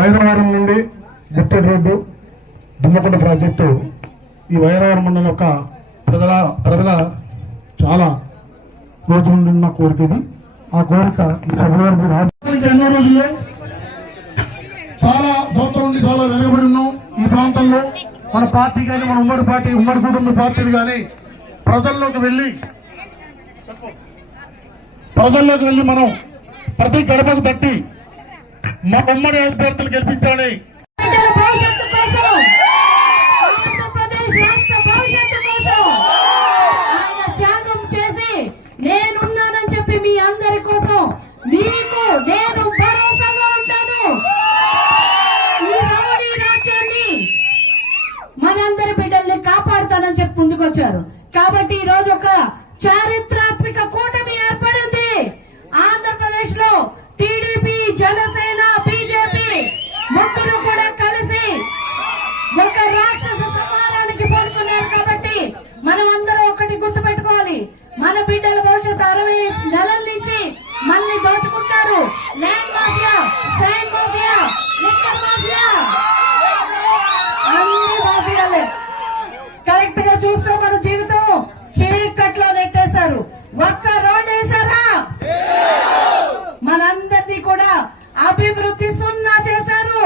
వైరవరం నుండి గుత్తేడు road Dummakonda project ఈ వైరవరం మండలం యొక్క ప్రజల చాలా రోజుల నుండి ఉన్న కోరిక ఇది. ఆ కోరిక ఈ సభలో ఎన్నో రోజుల్లో చాలా సంవత్సరం నుండి చాలా వెనుకబడి ఉన్నాం. ఈ ప్రాంతంలో మన పార్టీ కానీ మన ఉమ్మడి కుటుంబ పార్టీలు కానీ ప్రజల్లోకి వెళ్ళి మనం ప్రతి గడపకు తట్టి మా ఉమ్మడి అభ్యర్థులు గెలిపించాలని నేనున్నానని చెప్పి మీ అందరి కోసం మీకు నేను భరోసాగా ఉంటాను. ఈ రౌడీ రాజ్యాన్ని మనందరి బిడ్డల్ని కాపాడుతానని చెప్పి ముందుకొచ్చారు. కాబట్టి ఈ రోజు ఒక చారిత్రాత్మక కూటమి ఏర్పడింది. ఆంధ్రప్రదేశ్ లో టీడీపీ, జనసేన, బీజేపీ ముగ్గురు కూడా కలిసి ఒక రాక్షస సంహారానికి పూనుకున్నారు. కాబట్టి మనం అందరం ఒకటి గుర్తు పెట్టుకోవాలి, మన బిడ్డల భవిష్యత్తు 60 నెలల నుంచి మళ్ళీ దోచుకుంటారు. Land mafia, sand mafia, liquor mafia, అన్ని మాఫియాలే. కరెక్ట్ గా చూస్తే మన జీవితం చీకట్లో నెట్టేశారు. ఒక్క రోడ్ వేసారా? మనందరినీ కూడా అభివృద్ధి సున్నా చేశారు.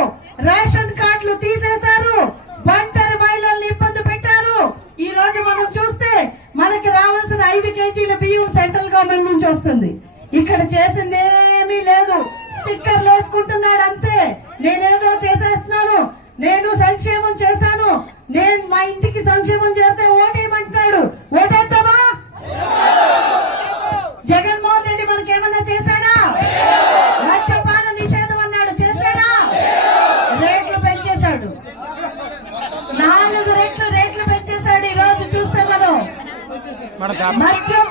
రేషన్ కార్డులు తీసేశారు. ఒంటరి మహిళల్ని ఇబ్బంది పెట్టారు. ఈ రోజు మనం చూస్తే మనకి రావాల్సిన 5 కేజీల బియ్యం సెంట్రల్ గవర్నమెంట్ నుంచి వస్తుంది. ఇక్కడ చేసింది ఏమీ లేదు. స్టిక్కర్లు వేసుకుంటున్నాడు అంతే. నేనేదో చేసేస్తున్నాను, నేను సంక్షేమం చేశాను, నేను మా ఇంటికి సంక్షేమం చేస్తే ఓటేయమంటున్నాడు. ఓటేద్దామా? జగన్మోహన్ రెడ్డి మనకి ఏమన్నా చేశాడా? మద్యపాన నిషేధం అన్నాడు, చేశాడా? రేట్లు పెంచేశాడు, 4 రెట్లు రేట్లు పెంచేశాడు. ఈ రోజు చూస్తే మనం మద్యం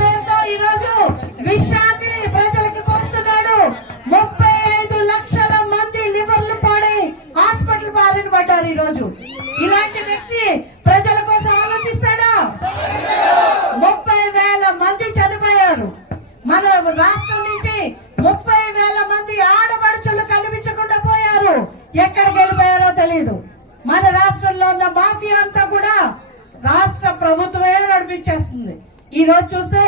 పేరుతో ఈ రోజు విషయాన్ని ప్రజలకి పోస్తున్నాడు. 35 లక్షల మంది లివర్లు పాడై హాస్పిటల్ బారిన పడ్డారు. ఈ రోజు ఇలాంటి వ్యక్తి ప్రజల కోసం ఆలోచిస్తాడా? 30,000 మంది చనిపోయారు. మన రాష్ట్రం నుంచి 30,000 మంది ఆడపడుచులు కనిపించకుండా పోయారు. ఎక్కడికి వెళ్ళిపోయారో తెలియదు. మన రాష్ట్రంలో ఉన్న మాఫియా అంతా కూడా రాష్ట్ర ప్రభుత్వమే నడిపించేస్తుంది. ఈ రోజు చూస్తే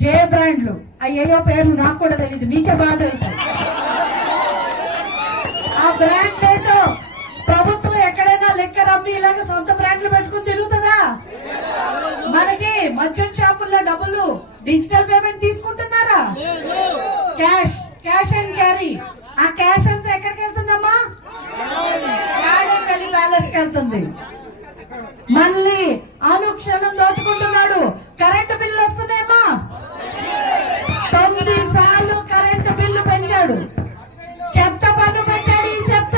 జే బ్రాండ్లు, అయ్యో పేర్లు నాకు కూడా తెలియదు, మీకే బాగా తెలుసు. ఆ బ్రాండ్ ఏంటో ప్రభుత్వం ఎక్కడైనా లెక్క రమ్మి ఇలాగ సొంత బ్రాండ్లు పెట్టుకుని తిరుగుతుందా? మనకి మద్యం షాపుల్లో డబ్బులు డిజిటల్ పేమెంట్ తీసుకుంటున్నారా? Cash and carry. ఆ క్యాష్ అంతా ఎక్కడికి వెళ్తుందమ్మా? ప్యాలెస్ కి వెళ్తుంది. మళ్ళీ అనుక్షణం దోచుకుంటున్నాడు. Current bill వస్తుందేమా? 9 సార్లు కరెంటు బిల్లు పెంచాడు. చెత్త పన్ను పెట్టాడు. ఈ చెత్త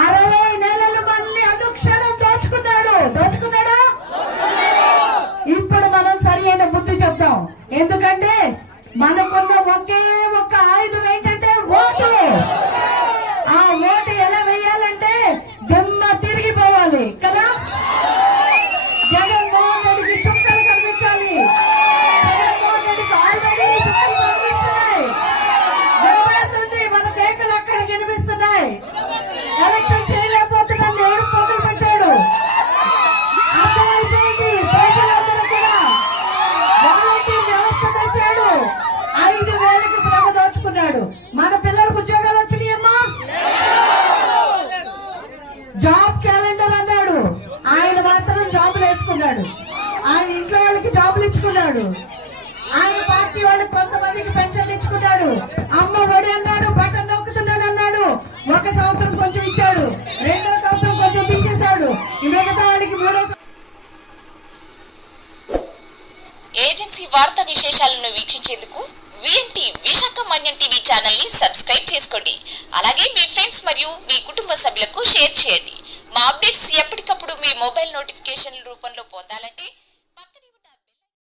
60 నెలలు మళ్ళీ అనుక్షణం దోచుకున్నాడా? ఇప్పుడు మనం సరి అయిన బుద్ధి చెప్తాం. ఎందుకంటే మనకున్న ఒకే ఒక్క ఆయుధం ఏంటంటే ఓటు. ఆ ఓటు ఎలా వేయాలంటే దిమ్మ తిరిగిపోవాలి కదా. జగన్మోహన్ రెడ్డికి చుక్కలు కనిపించాలి. జగన్మోహన్ రెడ్డికి ఆల్రెడీ చుక్కలు కనిపిస్తున్నాయి. వినబడుతుంది, మన కేకలు అక్కడ కనిపిస్తున్నాయి. ఎలక్షన్ చేయలేకపోతున్నాం, ఏడుపు మొదలు పెట్టాడు. అర్థమైపోయింది. ప్రజలందరూ కూడా వాలంటీర్ వ్యవస్థ తెచ్చాడు. 5,000కి శ్రమ దోచుకున్నాడు. మన పిల్లలకు ఉద్యోగాలు వచ్చినాయమ్మా? జాబ్ క్యాలెండర్ అన్నాడు, ఆయన మాత్రం జాబులు వేసుకున్నాడు. ఆయన ఇంట్లో వాళ్ళకి జాబులు ఇచ్చుకున్నాడు. ఆయన పార్టీ వాళ్ళకి కొంతమందికి పెన్షన్లు ఇచ్చుకున్నాడు. అమ్మ ఒడి అన్నాడు, బటన్ నొక్కుతున్నాను అన్నాడు. 1 సంవత్సరం కొంచెం ఇచ్చాడు, 2వ సంవత్సరం కొంచెం తీసేశాడు. మిగతా వాళ్ళకి 3వ ఏజెన్సీ వార్తా విశేషాలను వీక్షించేందుకు విఎన్టీ విశాఖ మన్యం టీవీ ఛానల్ ని సబ్స్క్రైబ్ చేసుకోండి. అలాగే మీ ఫ్రెండ్స్ మరియు మీ కుటుంబ సభ్యులకు షేర్ చేయండి. మా అప్డేట్స్ ఎప్పటికప్పుడు మీ మొబైల్ నోటిఫికేషన్ రూపంలో పొందాలంటే